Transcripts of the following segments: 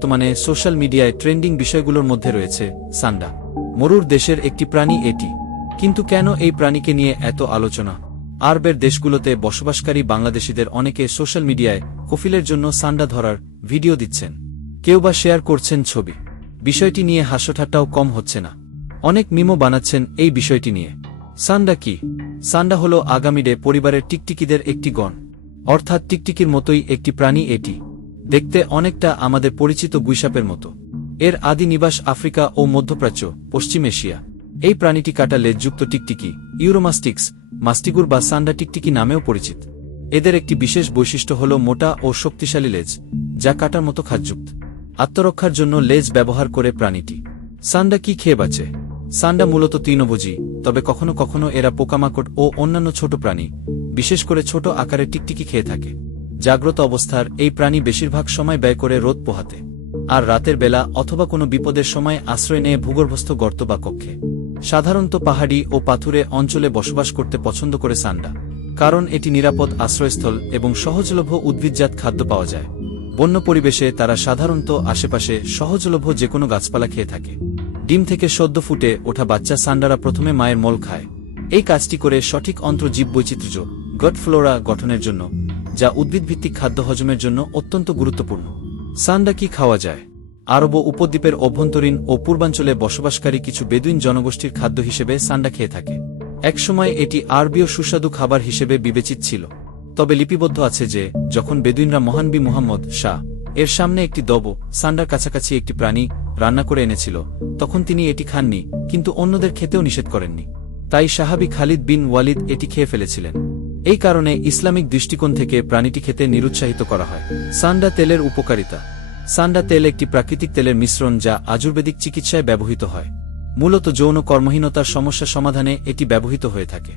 বর্তমানে সোশ্যাল মিডিয়ায় ট্রেন্ডিং বিষয়গুলোর মধ্যে রয়েছে, সান্ডা। মরুর দেশের একটি প্রাণী এটি। কিন্তু কেন এই প্রাণীকে নিয়ে এত আলোচনা? আরবের দেশগুলোতে বসবাসকারী বাংলাদেশিদের অনেকে সোশ্যাল মিডিয়ায় কফিলের জন্য সান্ডা ধরার ভিডিও দিচ্ছেন। কেউ বা শেয়ার করছেন ছবি। বিষয়টি নিয়ে হাস্যঠাট্টাও কম হচ্ছে না। অনেক মিমো বানাচ্ছেন এই বিষয়টি নিয়ে। সান্ডা কি? সান্ডা হল আগামীডে পরিবারের টিকটিকিদের একটি গণ। অর্থাৎ টিকটিকির মতোই একটি প্রাণী এটি। দেখতে অনেকটা আমাদের পরিচিত গুইসাপের মতো। এর আদি নিবাস আফ্রিকা ও মধ্যপ্রাচ্য, পশ্চিম এশিয়া। এই প্রাণীটি কাটা লেজযুক্ত টিকটিকি, ইউরোমাস্টিক্স, মাস্টিগুর বা সান্ডা টিকটিকি নামেও পরিচিত। এদের একটি বিশেষ বৈশিষ্ট্য হল মোটা ও শক্তিশালী লেজ, যা কাটার মতো খাদ্যযুক্ত আত্মরক্ষার জন্য লেজ ব্যবহার করে প্রাণীটি। সান্ডা কি খেয়ে বাঁচে? সান্ডা মূলত তৃণভোজী, তবে কখনো কখনো এরা পোকামাকড় ও অন্যান্য ছোট প্রাণী, বিশেষ করে ছোট আকারে টিকটিকি খেয়ে থাকে। জাগ্রত অবস্থার এই প্রাণী বেশিরভাগ সময় ব্যয় করে রোদ পোহাতে, আর রাতের বেলা অথবা কোনো বিপদের সময় আশ্রয় নিয়ে ভূগর্ভস্থ গর্ত বা কক্ষে। সাধারণত পাহাড়ি ও পাথুরে অঞ্চলে বসবাস করতে পছন্দ করে সান্ডা, কারণ এটি নিরাপদ আশ্রয়স্থল এবং সহজলভ্য উদ্ভিদজাত খাদ্য পাওয়া যায়। বন্য পরিবেশে তারা সাধারণত আশেপাশে সহজলভ্য যে কোনো গাছপালা খেয়ে থাকে। ডিম থেকে সদ্য ফুটে ওঠা বাচ্চা সান্ডারা প্রথমে মায়ের মল খায়। এই কাজটি করে সঠিক অন্ত্রজীব বৈচিত্র্য গট ফ্লোরা গঠনের জন্য যা উদ্ভিদভিত্তিক খাদ্য হজমের জন্য অত্যন্ত গুরুত্বপূর্ণ। সান্ডা কি খাওয়া যায়? আরব উপদ্বীপের অভ্যন্তরীণ ও পূর্বাঞ্চলে বসবাসকারী কিছু বেদুইন জনগোষ্ঠীর খাদ্য হিসেবে সান্ডা খেয়ে থাকে। একসময় এটি আরবীয় সুস্বাদু খাবার হিসেবে বিবেচিত ছিল। তবে লিপিবদ্ধ আছে যে, যখন বেদুইনরা মহানবী মুহাম্মদ শাহ এর সামনে একটি দব, সান্ডার কাছাকাছি একটি প্রাণী রান্না করে এনেছিল, তখন তিনি এটি খাননি, কিন্তু অন্যদের খেতেও নিষেধ করেননি। তাই সাহাবি খালিদ বিন ওয়ালিদ এটি খেয়ে ফেলেছিলেন। এই কারণে ইসলামিক দৃষ্টিকোণ থেকে প্রাণীটি খেতে নিরুৎসাহিত করা হয়। সান্ডা তেলের উপকারিতা। সান্ডা তেল একটি প্রাকৃতিক তেলের মিশ্রণ যা আয়ুর্বেদিক চিকিৎসায় ব্যবহৃত হয়। মূলত যৌন কর্মহীনতার সমস্যা সমাধানে এটি ব্যবহৃত হয়ে থাকে।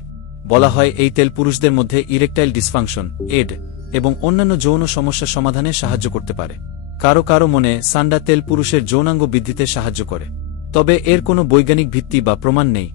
বলা হয় এই তেল পুরুষদের মধ্যে ইরেকটাইল ডিসফাংশন, এড, এবং অন্যান্য যৌন সমস্যা সমাধানে সাহায্য করতে পারে। কারও কারও মনে সান্ডা তেল পুরুষের যৌনাঙ্গ বৃদ্ধিতে সাহায্য করে। তবে এর কোনো বৈজ্ঞানিক ভিত্তি বা প্রমাণ নেই।